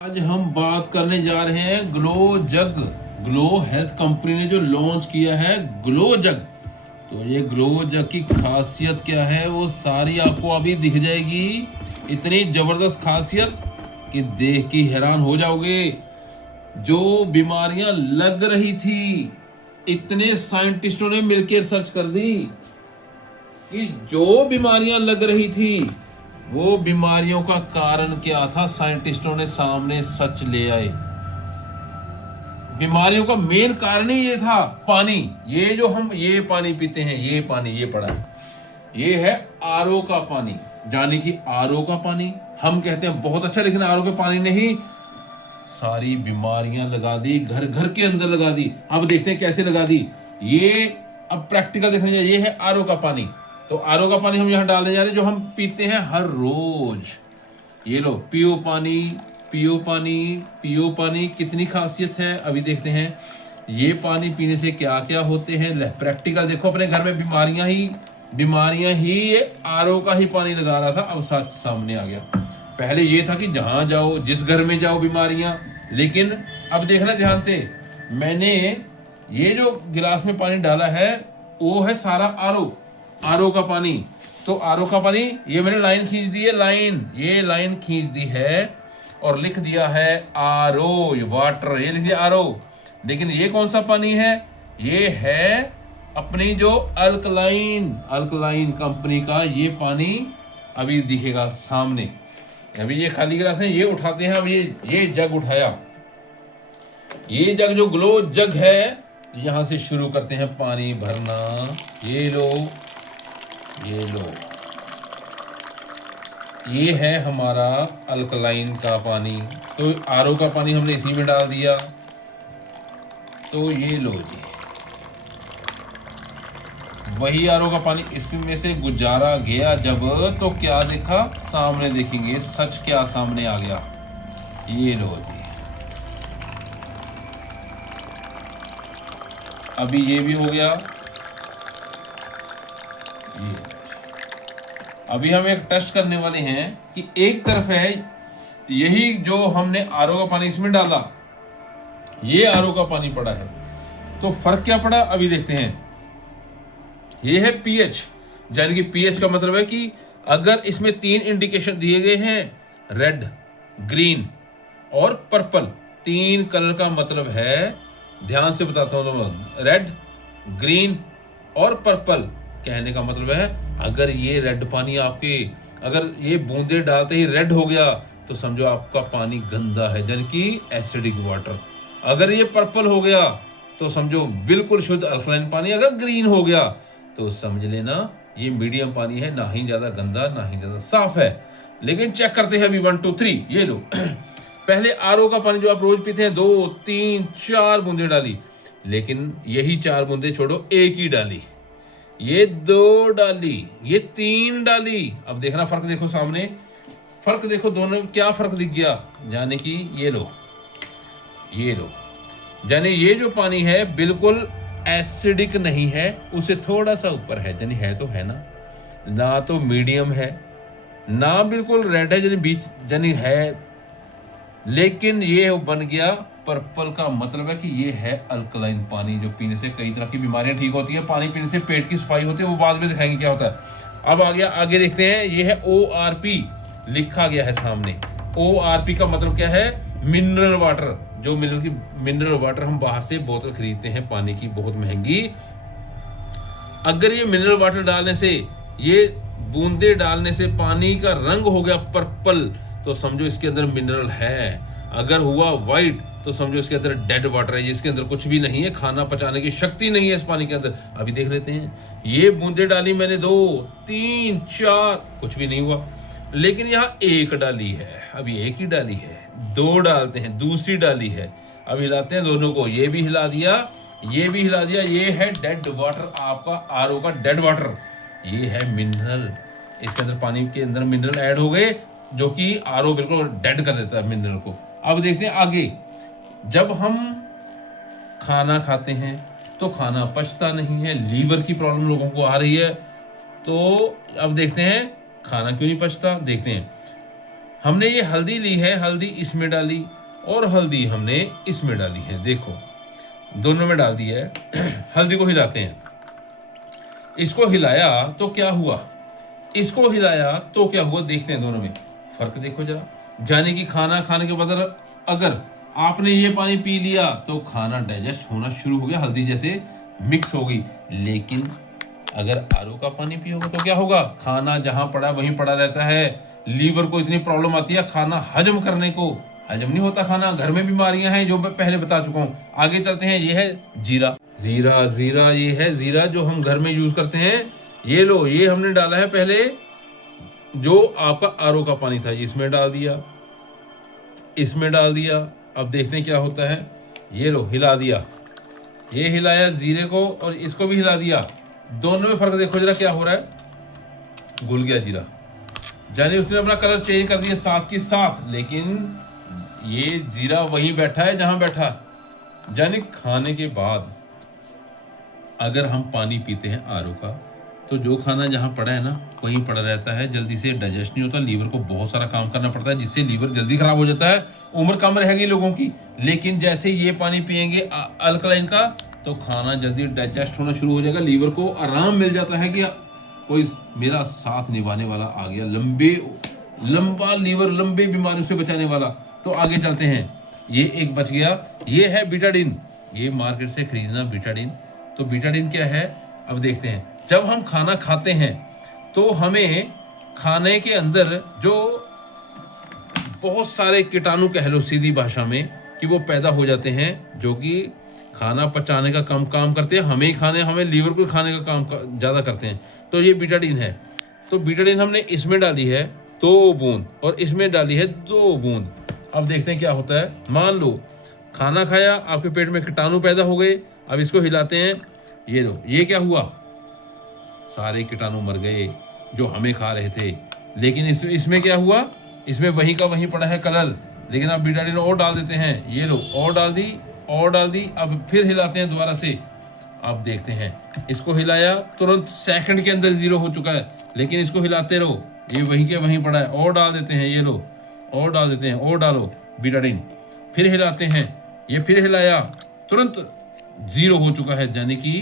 आज हम बात करने जा रहे हैं ग्लो जग। ग्लो हेल्थ कंपनी ने जो लॉन्च किया है ग्लो जग। तो ये ग्लो जग की खासियत क्या है वो सारी आपको अभी दिख जाएगी। इतनी जबरदस्त खासियत कि देख के हैरान हो जाओगे। जो बीमारियां लग रही थी, इतने साइंटिस्टों ने मिलकर सर्च कर दी कि जो बीमारियां लग रही थी वो बीमारियों का कारण क्या था, साइंटिस्टों ने सामने सच ले आए। बीमारियों का मेन कारण ही ये था पानी। ये जो हम ये पानी पीते हैं, ये पानी ये पड़ा है, ये है आरओ का पानी। यानी कि आरओ का पानी हम कहते हैं बहुत अच्छा, लेकिन आरओ के पानी ने ही सारी बीमारियां लगा दी, घर घर के अंदर लगा दी। अब देखते हैं कैसे लगा दी ये। अब प्रैक्टिकल देखने जाए, ये है आरओ का पानी। तो आरओ का पानी हम यहाँ डालने जा रहे हैं, जो हम पीते हैं हर रोज। ये लो, पियो पानी, पियो पानी, पियो पानी। कितनी खासियत है अभी देखते हैं। ये पानी पीने से क्या क्या होते हैं प्रैक्टिकल देखो अपने घर में। बीमारियां ही ये आरओ का ही पानी लगा रहा था, अब सच सामने आ गया। पहले ये था कि जहां जाओ, जिस घर में जाओ बीमारियां। लेकिन अब देखना ध्यान से, मैंने ये जो गिलास में पानी डाला है वो है सारा आरओ का पानी। तो आरओ का पानी, ये मैंने लाइन खींच दी है, ये लाइन खींच दी है और लिख दिया है आरओ वाटर, ये लिख दिया आरओ। लेकिन ये कौन सा पानी है? ये है अपनी जो अल्कलाइन कंपनी का ये पानी अभी दिखेगा सामने। अभी ये खाली गिलास है, ये उठाते हैं। अब ये जग उठाया, ये जग जो ग्लो जग है, यहां से शुरू करते हैं पानी भरना। ये लो, ये लो, ये है हमारा अल्कलाइन का पानी। तो आरओ का पानी हमने इसी में डाल दिया। तो ये लो जी, वही आरओ का पानी इसमें से गुजारा गया जब, तो क्या देखा सामने, देखेंगे सच क्या सामने आ गया। ये लो जी, अभी ये भी हो गया। ये अभी हम एक टेस्ट करने वाले हैं कि एक तरफ है यही जो हमने आरओ का पानी इसमें डाला, ये आरओ का पानी पड़ा है, तो फर्क क्या पड़ा अभी देखते हैं। ये है पीएच, यानी कि पीएच का मतलब है कि अगर इसमें 3 इंडिकेशन दिए गए हैं, रेड, ग्रीन और पर्पल, 3 कलर का मतलब है, ध्यान से बताता हूं तो रेड, ग्रीन और पर्पल कहने का मतलब है अगर ये रेड पानी आपके, अगर ये बूंदे डालते ही रेड हो गया तो समझो आपका पानी गंदा है, यानी कि एसिडिक वाटर। अगर ये पर्पल हो गया तो समझो बिल्कुल शुद्ध अल्कलाइन पानी। अगर ग्रीन हो गया तो समझ लेना ये मीडियम पानी है, ना ही ज्यादा गंदा ना ही ज्यादा साफ है। लेकिन चेक करते हैं अभी 1 2 3। ये लो पहले आरओ का पानी जो आप रोज पीते हैं 2 3 4 बूंदे डाली, लेकिन यही 4 बूंदे छोड़ो, एक ही डाली, ये 2 डाली, ये 3 डाली। अब देखना फर्क, देखो सामने फर्क देखो, दोनों क्या फर्क दिख गया। यानी कि ये लो, ये लो, यानी ये जो पानी है बिल्कुल एसिडिक नहीं है, उसे थोड़ा सा ऊपर है, यानी है तो है ना तो मीडियम है ना बिल्कुल रेड है, यानी बीच यानी है। लेकिन ये बन गया पर्पल का मतलब है कि ये है अल्कलाइन पानी, जो पीने से कई तरह की बीमारियां ठीक होती है। पानी पीने से पेट की सफाई होती है, वो बाद में दिखाएंगे क्या होता है। अब आ गया, आगे देखते हैं। ये है ORP लिखा गया है सामने। ORP का मतलब क्या है? Mineral water. जो मिनरल वाटर हम बाहर से बोतल खरीदते हैं पानी की, बहुत महंगी। अगर ये मिनरल वाटर डालने से, ये बूंदे डालने से पानी का रंग हो गया पर्पल, तो समझो इसके अंदर मिनरल है। अगर हुआ वाइट तो समझो इसके अंदर डेड वाटर है, जिसके अंदर कुछ भी नहीं है, खाना पचाने की शक्ति नहीं है इस पानी के अंदर। अभी देख लेते हैं, ये बूंदे डाली मैंने 2 3 4, कुछ भी नहीं हुआ। लेकिन यहाँ 1 डाली है, अभी 1 ही डाली है। 2 डालते हैं, दूसरी डाली है, अब हिलाते हैं दोनों को, ये भी हिला दिया, ये भी हिला दिया। ये है डेड वाटर, आपका आरओ का डेड वाटर। ये है मिनरल, इसके अंदर पानी के अंदर मिनरल ऐड हो गए, जो कि आरओ बिल्कुल डेड कर देता है मिनरल को। अब देखते हैं आगे। जब हम खाना खाते हैं तो खाना पचता नहीं है, लीवर की प्रॉब्लम लोगों को आ रही है। तो अब देखते हैं खाना क्यों नहीं पचता, देखते हैं। हमने ये हल्दी ली है, हल्दी इसमें डाली और हल्दी हमने इसमें डाली है, देखो दोनों में डाल दी है। हल्दी को हिलाते हैं, इसको हिलाया तो क्या हुआ, इसको हिलाया तो क्या हुआ, देखते हैं दोनों में फर्क देखो जरा। यानी कि खाना खाने के बाद अगर आपने ये पानी पी लिया तो खाना डाइजेस्ट होना शुरू हो गया, हल्दी जैसे मिक्स हो गई। लेकिन अगर आरओ का पानी पियोगे तो क्या होगा, खाना जहां पड़ा वहीं पड़ा रहता है। लीवर को इतनी प्रॉब्लम आती है खाना हजम करने को, हजम नहीं होता खाना। घर में बीमारियां हैं जो मैं पहले बता चुका हूँ। आगे चलते हैं, ये है जीरा, जीरा जीरा ये है जीरा जो हम घर में यूज करते हैं। ये लो, ये हमने डाला है पहले जो आपका आरओ का पानी था, इसमें डाल दिया, इसमें डाल दिया। अब देखते हैं क्या होता है। ये लो, हिला दिया, ये हिलाया जीरे को और इसको भी हिला दिया। दोनों में फर्क देखो जरा क्या हो रहा है, घुल गया जीरा, यानी उसने अपना कलर चेंज कर दिया साथ के साथ। लेकिन ये जीरा वहीं बैठा है जहां बैठा। यानी खाने के बाद अगर हम पानी पीते हैं आरओ का तो जो खाना जहां पड़ा है ना वहीं पड़ा रहता है, जल्दी से डाइजेस्ट नहीं होता। लीवर को बहुत सारा काम करना पड़ता है जिससे लीवर जल्दी खराब हो जाता है। उम्र कम रहेगी लोगों की। लेकिन जैसे ये पानी पियेंगे अल्कलाइन का तो खाना जल्दी डाइजेस्ट होना शुरू हो जाएगा। लीवर को आराम मिल जाता है कि कोई मेरा साथ निभाने वाला आ गया, लंबा लीवर, लंबे बीमारियों से बचाने वाला। तो आगे चलते हैं, ये एक बच गया, ये है बीटाडीन। ये मार्केट से खरीदना बीटाडीन। तो बीटाडीन क्या है अब देखते हैं। जब हम खाना खाते हैं तो हमें खाने के अंदर जो बहुत सारे कीटाणु कह लो सीधी भाषा में कि वो पैदा हो जाते हैं जो कि खाना पचाने का कम काम करते हैं, हमें लीवर को खाने का काम ज़्यादा करते हैं। तो ये बीटाडीन है। तो बीटाडीन हमने इसमें डाली है 2 बूंद और इसमें डाली है 2 बूंद। अब देखते हैं क्या होता है। मान लो खाना खाया, आपके पेट में कीटाणु पैदा हो गए। अब इसको हिलाते हैं, ये लो, ये क्या हुआ, सारे कीटाणु मर गए जो हमें खा रहे थे। लेकिन इसमें क्या हुआ, इसमें वहीं का वहीं पड़ा है कलर। लेकिन अब बीटाडीन और डाल देते हैं, ये लो और डाल दी और डाल दी। अब फिर हिलाते हैं दोबारा से। अब देखते हैं, इसको हिलाया तुरंत सेकंड के अंदर 0 हो चुका है। लेकिन इसको हिलाते रहो, ये वहीं के वहीं पड़ा है। और डाल देते हैं, ये लो और डाल देते हैं, और डालो बीटाडीन। फिर हिलाते हैं, ये फिर हिलाया, तुरंत 0 हो चुका है। यानी कि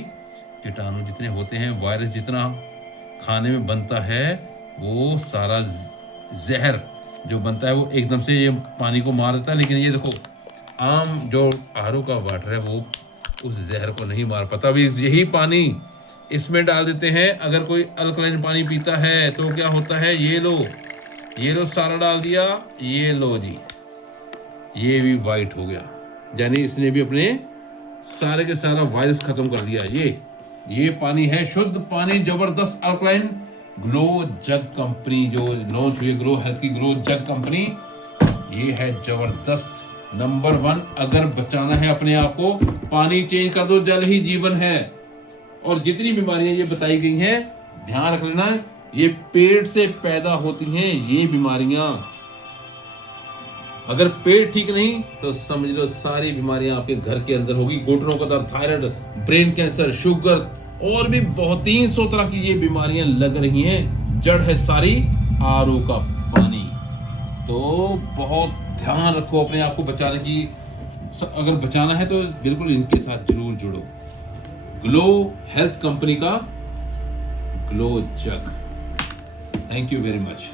कीटाणु जितने होते हैं, वायरस जितना खाने में बनता है, वो सारा जहर जो बनता है वो एकदम से ये पानी को मार देता है। लेकिन ये देखो, आम जो आरओ का वाटर है वो उस जहर को नहीं मार पाता। अभी यही पानी इसमें डाल देते हैं। अगर कोई अल्कलाइन पानी पीता है तो क्या होता है, ये लो सारा डाल दिया, ये लो जी, ये भी वाइट हो गया। यानी इसने भी अपने सारे के सारा वायरस खत्म कर दिया। ये पानी है शुद्ध पानी, जबरदस्त अल्कलाइन। ग्लो जग कंपनी जो लॉन्च हुई, ग्लो हेल्थ की ग्लो जग कंपनी, ये है जबरदस्त नंबर 1। अगर बचाना है अपने आप को, पानी चेंज कर दो, जल ही जीवन है। और जितनी बीमारियां ये बताई गई हैं, ध्यान रख लेना, ये पेट से पैदा होती हैं ये बीमारियां। अगर पेट ठीक नहीं तो समझ लो सारी बीमारियां आपके घर के अंदर होगी। घुटनों का दर्द, थायराइड, ब्रेन कैंसर, शुगर और भी बहुत 300 तरह की ये बीमारियां लग रही हैं। जड़ है सारी आरओ का पानी। तो बहुत ध्यान रखो अपने आप को बचाने की। अगर बचाना है तो बिल्कुल इनके साथ जरूर जुड़ो। ग्लो हेल्थ कंपनी का glow jug. Thank you very much.